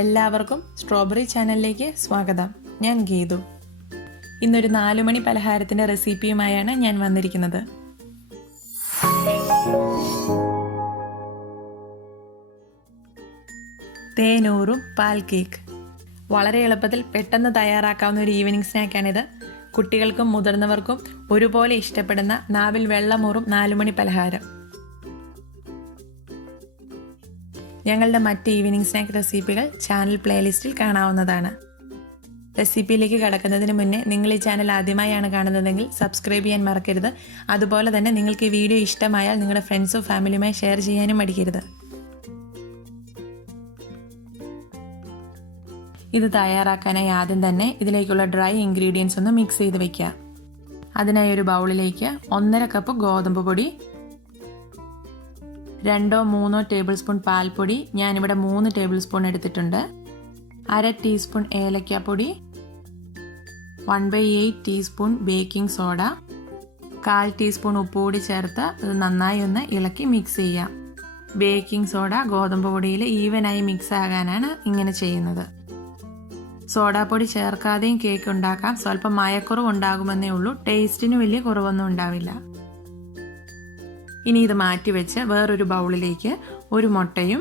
എല്ലാവർക്കും സ്ട്രോബെറി ചാനലിലേക്ക് സ്വാഗതം. ഞാൻ ഗീതു. ഇന്നൊരു 4 മണി പലഹാരത്തിൻ്റെ റെസിപ്പിയുമായാണ് ഞാൻ വന്നിരിക്കുന്നത്. തേനൂറും പാൽ കേക്ക് വളരെ എളുപ്പത്തിൽ പെട്ടെന്ന് തയ്യാറാക്കാവുന്ന ഒരു ഈവനിങ് സ്നാക്കാണിത്. കുട്ടികൾക്കും മുതിർന്നവർക്കും ഒരുപോലെ ഇഷ്ടപ്പെടുന്ന നാവിൽ വെള്ളമൂറും 4 മണി പലഹാരം. ഞങ്ങളുടെ മറ്റ് ഈവനിങ് സ്നാക്ക് റെസിപ്പികൾ ചാനൽ പ്ലേലിസ്റ്റിൽ കാണാവുന്നതാണ്. റെസിപ്പിയിലേക്ക് കടക്കുന്നതിന് മുന്നേ നിങ്ങൾ ഈ ചാനൽ ആദ്യമായാണ് കാണുന്നതെങ്കിൽ സബ്സ്ക്രൈബ് ചെയ്യാൻ മറക്കരുത്. അതുപോലെ തന്നെ നിങ്ങൾക്ക് ഈ വീഡിയോ ഇഷ്ടമായാൽ നിങ്ങളുടെ ഫ്രണ്ട്സോ ഫാമിലിയുമായി ഷെയർ ചെയ്യാനും മടിക്കരുത്. ഇത് തയ്യാറാക്കാനായി ആദ്യം തന്നെ ഇതിലേക്കുള്ള ഡ്രൈ ഇൻഗ്രീഡിയൻസ് ഒന്ന് മിക്സ് ചെയ്ത് വയ്ക്കുക. അതിനായി ഒരു ബൗളിലേക്ക് 1.5 കപ്പ് ഗോതമ്പ് പൊടി, 2-3 ടേബിൾ സ്പൂൺ പാൽപ്പൊടി, ഞാനിവിടെ 3 ടേബിൾ സ്പൂൺ എടുത്തിട്ടുണ്ട്, 1/2 ടീസ്പൂൺ ഏലക്കാപ്പൊടി, 1/8 ടീസ്പൂൺ ബേക്കിംഗ് സോഡ, 1/4 ടീസ്പൂൺ ഉപ്പ് കൂടി ചേർത്ത് ഇത് നന്നായി ഒന്ന് ഇളക്കി മിക്സ് ചെയ്യാം. ബേക്കിംഗ് സോഡ ഗോതമ്പ് പൊടിയിൽ ഈവനായി മിക്സ് ആകാനാണ് ഇങ്ങനെ ചെയ്യുന്നത്. സോഡാപ്പൊടി ചേർക്കാതെയും കേക്ക് ഉണ്ടാക്കാം. സ്വല്പം മയക്കുറവ് ഉണ്ടാകുമെന്നേ ഉള്ളൂ. ടേസ്റ്റിന് വലിയ കുറവൊന്നും ഉണ്ടാവില്ല. ഇനി ഇത് മാറ്റി വെച്ച് വേറൊരു ബൗളിലേക്ക് 1 മുട്ടയും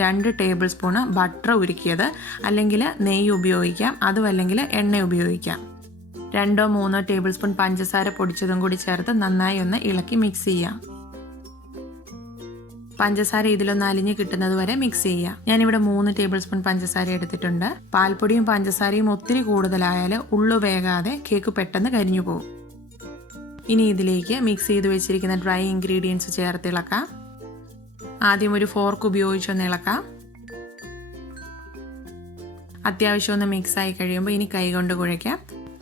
2 ടേബിൾ സ്പൂണ് ബട്ടർ ഉരുക്കിയത്, അല്ലെങ്കിൽ നെയ്യ് ഉപയോഗിക്കാം, അതും അല്ലെങ്കിൽ എണ്ണ ഉപയോഗിക്കാം. 2-3 ടേബിൾ സ്പൂൺ പഞ്ചസാര പൊടിച്ചതും കൂടി ചേർത്ത് നന്നായി ഒന്ന് ഇളക്കി മിക്സ് ചെയ്യാം. പഞ്ചസാര ഇതിലൊന്ന് അലിഞ്ഞ് കിട്ടുന്നത് വരെ മിക്സ് ചെയ്യാം. ഞാനിവിടെ 3 ടേബിൾ സ്പൂൺ പഞ്ചസാര എടുത്തിട്ടുണ്ട്. പാൽപ്പൊടിയും പഞ്ചസാരയും ഒത്തിരി കൂടുതലായാൽ ഉള്ളു വേകാതെ കേക്ക് പെട്ടെന്ന് കരിഞ്ഞു പോകും. ഇനി ഇതിലേക്ക് മിക്സ് ചെയ്ത് വെച്ചിരിക്കുന്ന ഡ്രൈ ഇൻഗ്രീഡിയൻസ് ചേർത്ത് ഇളക്കാം. ആദ്യം ഒരു ഫോർക്ക് ഉപയോഗിച്ചൊന്ന് ഇളക്കാം. അത്യാവശ്യം ഒന്ന് മിക്സ് ആയി കഴിയുമ്പോൾ ഇനി കൈകൊണ്ട് കുഴയ്ക്കാം.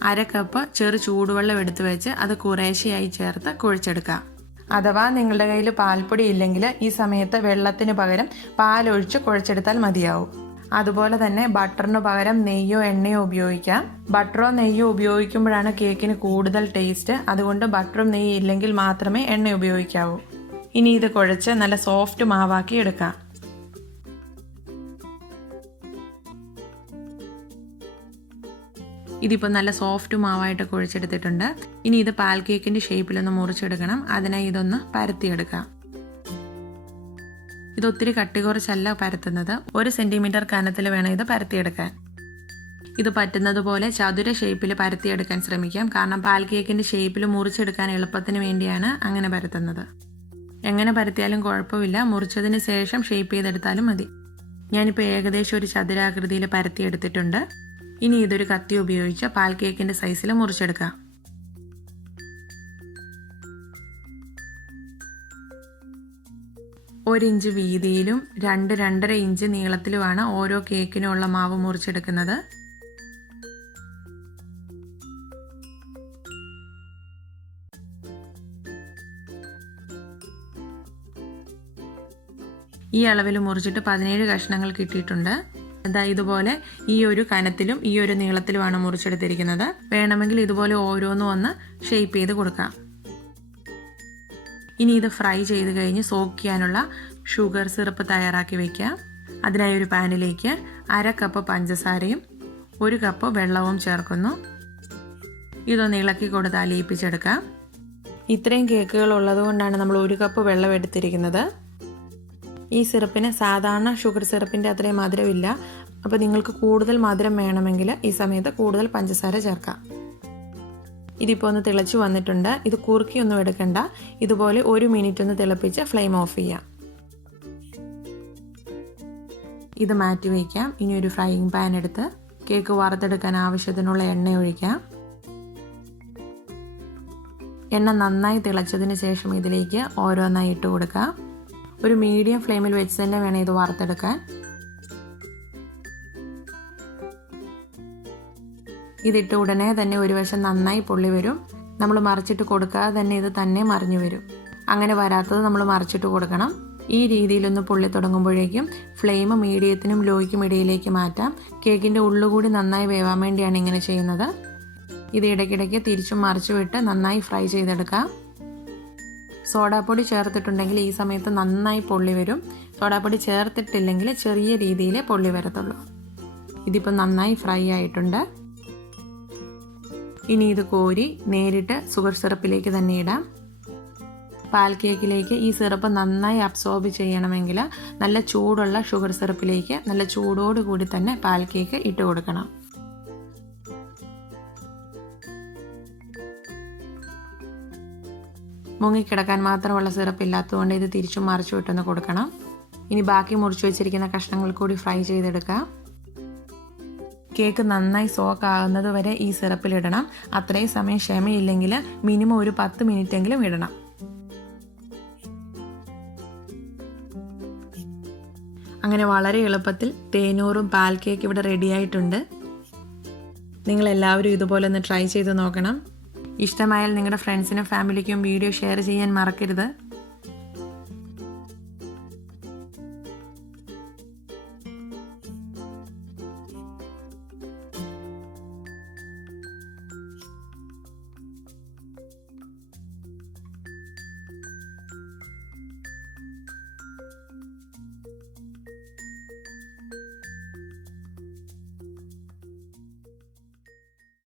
1/2 കപ്പ് ചെറു ചൂടുവെള്ളം എടുത്ത് വെച്ച് അത് കുറേശ്ശെയായി ചേർത്ത് കുഴച്ചെടുക്കാം. അഥവാ നിങ്ങളുടെ കയ്യിൽ പാൽപ്പൊടി ഇല്ലെങ്കിൽ ഈ സമയത്ത് വെള്ളത്തിന് പകരം പാലൊഴിച്ച് കുഴച്ചെടുത്താൽ മതിയാവും. അതുപോലെ തന്നെ ബട്ടറിന് പകരം നെയ്യോ എണ്ണയോ ഉപയോഗിക്കാം. ബട്ടറോ നെയ്യോ ഉപയോഗിക്കുമ്പോഴാണ് കേക്കിന് കൂടുതൽ ടേസ്റ്റ്. അതുകൊണ്ട് ബട്ടറും നെയ്യും ഇല്ലെങ്കിൽ മാത്രമേ എണ്ണ ഉപയോഗിക്കാവൂ. ഇനി ഇത് കുഴച്ച് നല്ല സോഫ്റ്റ് മാവാക്കി എടുക്കാം. ഇതിപ്പോൾ നല്ല സോഫ്റ്റ് മാവായിട്ട് കുഴച്ചെടുത്തിട്ടുണ്ട്. ഇനി ഇത് പാൽ കേക്കിൻ്റെ ഷേപ്പിലൊന്ന് മുറിച്ചെടുക്കണം. അതിനായി ഇതൊന്ന് പരത്തിയെടുക്കാം. ഇത് ഒത്തിരി കട്ടി കുറച്ചല്ല പരത്തുന്നത്. 1 സെൻറ്റിമീറ്റർ കനത്തിൽ വേണം ഇത് പരത്തിയെടുക്കാൻ. ഇത് പറ്റുന്നത് പോലെ ചതുര ഷേപ്പിൽ പരത്തിയെടുക്കാൻ ശ്രമിക്കാം. കാരണം പാൽ കേക്കിൻ്റെ ഷേപ്പിൽ മുറിച്ചെടുക്കാൻ എളുപ്പത്തിന് വേണ്ടിയാണ് അങ്ങനെ പരത്തുന്നത്. എങ്ങനെ പരത്തിയാലും കുഴപ്പമില്ല, മുറിച്ചതിന് ശേഷം ഷേപ്പ് ചെയ്തെടുത്താലും മതി. ഞാനിപ്പോൾ ഏകദേശം ഒരു ചതുരാകൃതിയിൽ പരത്തിയെടുത്തിട്ടുണ്ട്. ഇനി ഇതൊരു കത്തി ഉപയോഗിച്ച് പാൽ കേക്കിൻ്റെ സൈസിൽ മുറിച്ചെടുക്കാം. ഒരിഞ്ച് വീതിയിലും 2-2.5 ഇഞ്ച് നീളത്തിലുമാണ് ഓരോ കേക്കിനുള്ള മാവ് മുറിച്ചെടുക്കുന്നത്. ഈ അളവിൽ മുറിച്ചിട്ട് 17 കഷ്ണങ്ങൾ കിട്ടിയിട്ടുണ്ട്. ഇതുപോലെ ഈ ഒരു കനത്തിലും ഈ ഒരു നീളത്തിലുമാണ് മുറിച്ചെടുത്തിരിക്കുന്നത്. വേണമെങ്കിൽ ഇതുപോലെ ഓരോന്നും ഒന്ന് ഷേപ്പ് ചെയ്ത് കൊടുക്കാം. ഇനി ഇത് ഫ്രൈ ചെയ്ത് കഴിഞ്ഞ് സോക്ക് ചെയ്യാനുള്ള ഷുഗർ സിറപ്പ് തയ്യാറാക്കി വയ്ക്കാം. അതിനായി ഒരു പാനിലേക്ക് 1/2 കപ്പ് പഞ്ചസാരയും 1 കപ്പ് വെള്ളവും ചേർക്കുന്നു. ഇതൊന്ന് ഇളക്കി കൊടുത്ത് അലിയിപ്പിച്ചെടുക്കാം. ഇത്രയും കേക്കുകൾ ഉള്ളത് കൊണ്ടാണ് നമ്മൾ 1 കപ്പ് വെള്ളം എടുത്തിരിക്കുന്നത്. ഈ സിറപ്പിന് സാധാരണ ഷുഗർ സിറപ്പിൻ്റെ അത്രയും മധുരമില്ല. അപ്പോൾ നിങ്ങൾക്ക് കൂടുതൽ മധുരം വേണമെങ്കിൽ ഈ സമയത്ത് കൂടുതൽ പഞ്ചസാര ചേർക്കാം. ഇതിപ്പോൾ ഒന്ന് തിളച്ച് വന്നിട്ടുണ്ട്. ഇത് കുറുക്കിയൊന്നും എടുക്കണ്ട. ഇതുപോലെ 1 മിനിറ്റ് ഒന്ന് തിളപ്പിച്ച് ഫ്ലെയിം ഓഫ് ചെയ്യാം. ഇത് മാറ്റി വയ്ക്കാം. ഇനി ഒരു ഫ്രൈയിങ് പാൻ എടുത്ത് കേക്ക് വറുത്തെടുക്കാൻ ആവശ്യത്തിനുള്ള എണ്ണ ഒഴിക്കാം. എണ്ണ നന്നായി തിളച്ചതിന് ശേഷം ഇതിലേക്ക് ഓരോന്നായി ഇട്ട് കൊടുക്കാം. ഒരു മീഡിയം ഫ്ലെയിമിൽ വെച്ച് തന്നെ വേണം ഇത് വറുത്തെടുക്കാൻ. ഇതിട്ട് ഉടനെ തന്നെ ഒരു വശം നന്നായി പൊള്ളി വരും. നമ്മൾ മറിച്ചിട്ട് കൊടുക്കാതെ തന്നെ ഇത് തന്നെ മറിഞ്ഞു വരും. അങ്ങനെ വരാത്തത് നമ്മൾ മറിച്ചിട്ട് കൊടുക്കണം. ഈ രീതിയിലൊന്ന് പൊള്ളി തുടങ്ങുമ്പോഴേക്കും ഫ്ലെയിം മീഡിയത്തിനും ലോയ്ക്കും ഇടയിലേക്ക് മാറ്റാം. കേക്കിൻ്റെ ഉള്ളുകൂടി നന്നായി വേവാൻ വേണ്ടിയാണ് ഇങ്ങനെ ചെയ്യുന്നത്. ഇത് ഇടയ്ക്കിടയ്ക്ക് തിരിച്ചും മറിച്ചു വിട്ട് നന്നായി ഫ്രൈ ചെയ്തെടുക്കാം. സോഡാപ്പൊടി ചേർത്തിട്ടുണ്ടെങ്കിൽ ഈ സമയത്ത് നന്നായി പൊള്ളി വരും. സോഡാപ്പൊടി ചേർത്തിട്ടില്ലെങ്കിൽ ചെറിയ രീതിയിൽ പൊള്ളി വരത്തുള്ളൂ. ഇതിപ്പോൾ നന്നായി ഫ്രൈ ആയിട്ടുണ്ട്. ഇനി ഇത് കോരി നേരിട്ട് ഷുഗർ സിറപ്പിലേക്ക് തന്നെ ഇടാം. പാൽ കേക്കിലേക്ക് ഈ സിറപ്പ് നന്നായി അബ്സോർബ് ചെയ്യണമെങ്കിൽ നല്ല ചൂടുള്ള ഷുഗർ സിറപ്പിലേക്ക് നല്ല ചൂടോടുകൂടി തന്നെ പാൽ കേക്ക് ഇട്ട് കൊടുക്കണം. മുങ്ങിക്കിടക്കാൻ മാത്രമുള്ള സിറപ്പ് ഇല്ലാത്തതുകൊണ്ട് ഇത് തിരിച്ചും മറിച്ചു വിട്ടൊന്ന് കൊടുക്കണം. ഇനി ബാക്കി മുറിച്ച് വെച്ചിരിക്കുന്ന കഷ്ണങ്ങൾ കൂടി ഫ്രൈ ചെയ്തെടുക്കാം. കേക്ക് നന്നായി സോക്ക് ആകുന്നത് വരെ ഈ സിറപ്പിലിടണം. അത്രയും സമയം ക്ഷമയില്ലെങ്കിൽ മിനിമം ഒരു 10 മിനിറ്റെങ്കിലും ഇടണം. അങ്ങനെ വളരെ എളുപ്പത്തിൽ തേനൂറും പാൽ കേക്ക് ഇവിടെ റെഡിയായിട്ടുണ്ട്. നിങ്ങളെല്ലാവരും ഇതുപോലെ ഒന്ന് ട്രൈ ചെയ്ത് നോക്കണം. ഇഷ്ടമായാൽ നിങ്ങളുടെ ഫ്രണ്ട്സിനും ഫാമിലിക്കും വീഡിയോ ഷെയർ ചെയ്യാൻ മറക്കരുത്.